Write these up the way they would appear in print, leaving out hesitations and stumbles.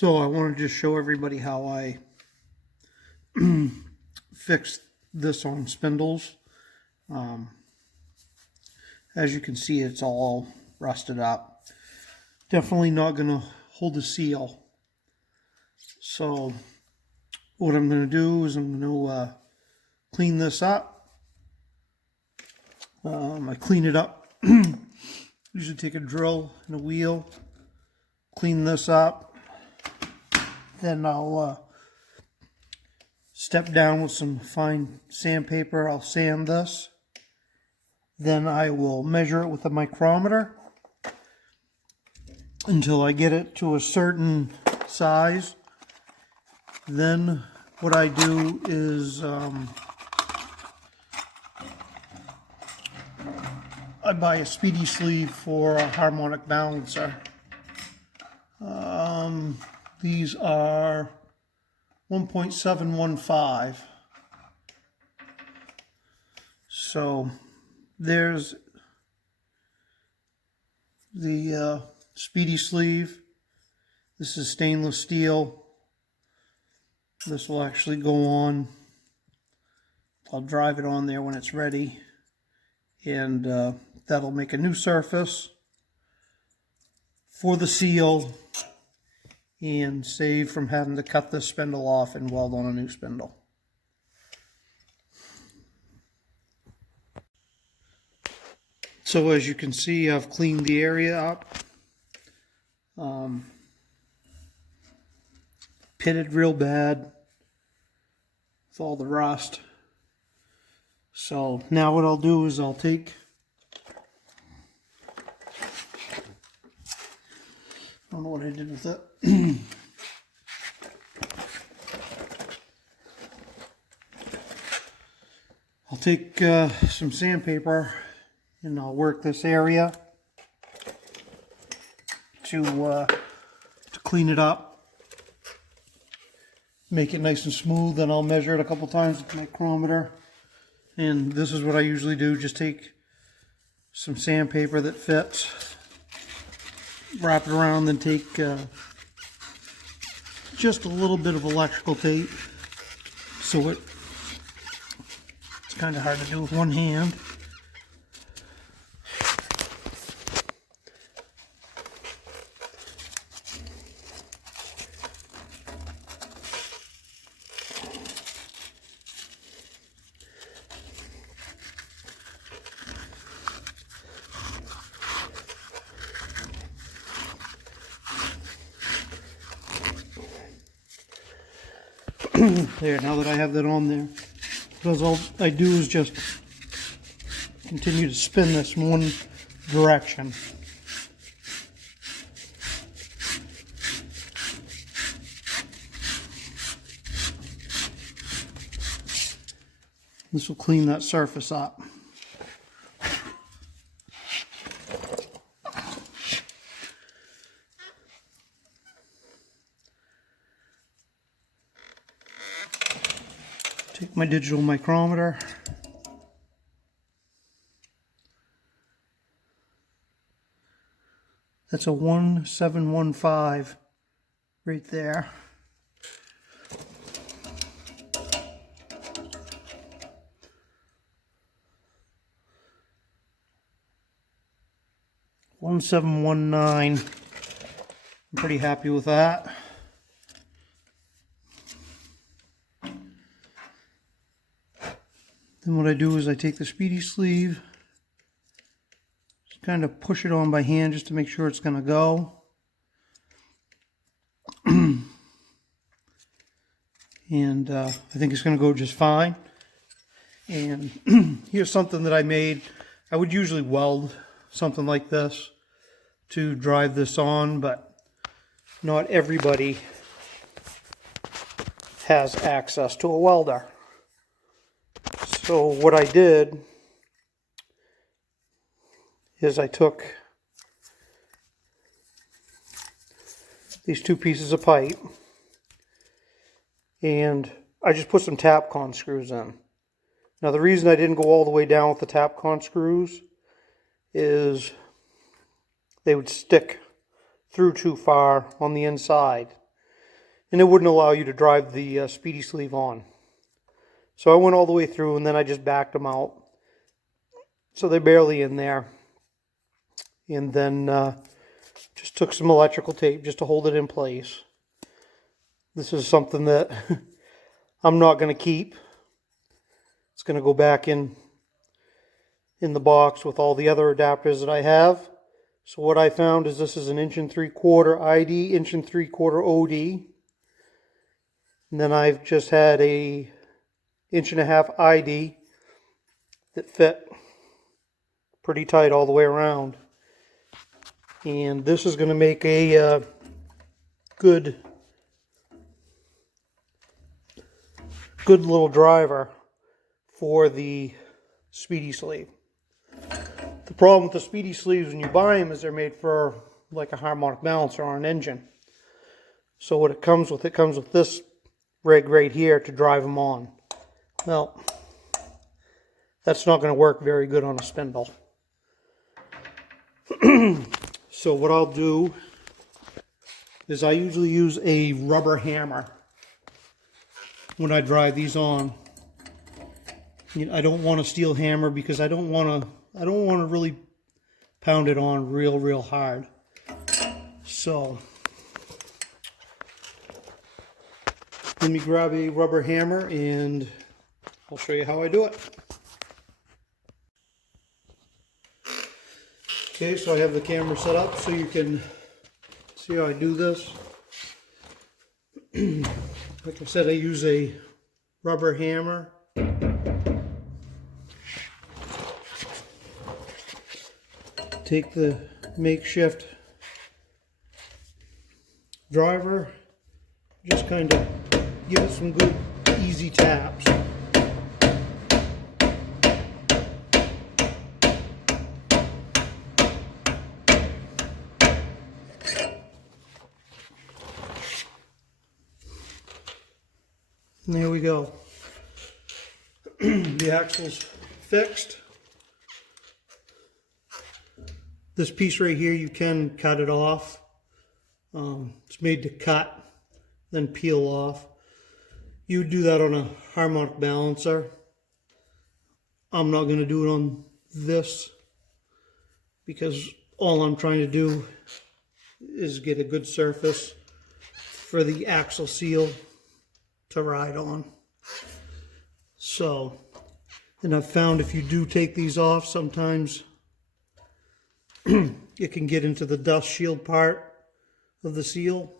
So I want to just show everybody how I fixed this on spindles. As you can see, it's all rusted up. Definitely not going to hold the seal. So what I'm going to do is I'm going to clean this up. I clean it up. Usually take a drill and a wheel, clean this up. Then I'll step down with some fine sandpaper. I'll sand this. Then I will measure it with a micrometer until I get it to a certain size. Then what I do is I buy a speedy sleeve for a harmonic balancer. These are 1.715. So there's the speedy sleeve. This is stainless steel. This will actually go on. I'll drive it on there when it's ready, and that'll make a new surface for the seal and save from having to cut this spindle off and weld on a new spindle. So as you can see, I've cleaned the area up. Pitted real bad with all the rust. So now what I'll do is I'll take I don't know what I did with it. I'll take some sandpaper and I'll work this area to clean it up, make it nice and smooth. Then I'll measure it a couple times with the micrometer. And this is what I usually do: just take some sandpaper that fits, wrap it around, then take just a little bit of electrical tape. So it's kind of hard to do with one hand. There, now that I have that on there, because all I do is just continue to spin this in one direction. This will clean that surface up. Take my digital micrometer. That's a 1715 right there. One 1719. I'm pretty happy with that. Then what I do is I take the speedy sleeve, just kind of push it on by hand just to make sure it's going to go. And I think it's going to go just fine. And here's something that I made. I would usually weld something like this to drive this on, but not everybody has access to a welder. So what I did is I took these two pieces of pipe and I just put some Tapcon screws in. Now the reason I didn't go all the way down with the Tapcon screws is they would stick through too far on the inside. and it wouldn't allow you to drive the speedy sleeve on. So I went all the way through, and then I just backed them out. So they're barely in there. And then just took some electrical tape just to hold it in place. This is something that I'm not going to keep. It's going to go back in the box with all the other adapters that I have. So what I found is this is an 1 3/4 ID, 1 3/4 OD. And then I've just had a 1.5 ID that fit pretty tight all the way around. And this is going to make a good little driver for the speedy sleeve. The problem with the speedy sleeves when you buy them is they're made for like a harmonic balancer on an engine. So what it comes with this rig right here to drive them on. Well, that's not going to work very good on a spindle. So what I'll do is I usually use a rubber hammer when I drive these on. I don't want a steel hammer because I don't want to really pound it on real hard. So let me grab a rubber hammer and I'll show you how I do it. Okay, so I have the camera set up so you can see how I do this. Like I said, I use a rubber hammer. Take the makeshift driver, just kind of give it some good easy taps. And there we go. The axle's fixed. This piece right here, you can cut it off. It's made to cut, then peel off. You would do that on a harmonic balancer. I'm not going to do it on this because all I'm trying to do is get a good surface for the axle seal to ride on. So, and I've found if you do take these off, sometimes it can get into the dust shield part of the seal.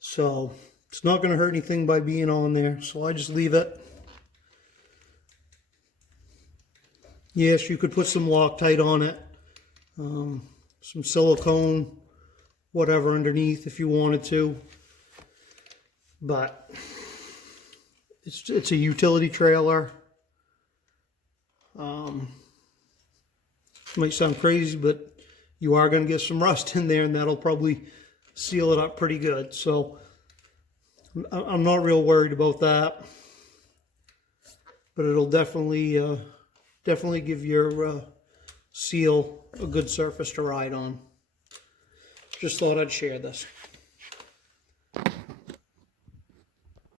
So it's not going to hurt anything by being on there, so I just leave it. Yes, you could put some Loctite on it, some silicone, whatever underneath if you wanted to. But it's a utility trailer. Might sound crazy, but you are going to get some rust in there, and that'll probably seal it up pretty good. So I'm not real worried about that, but it'll definitely give your seal a good surface to ride on. Just thought I'd share this.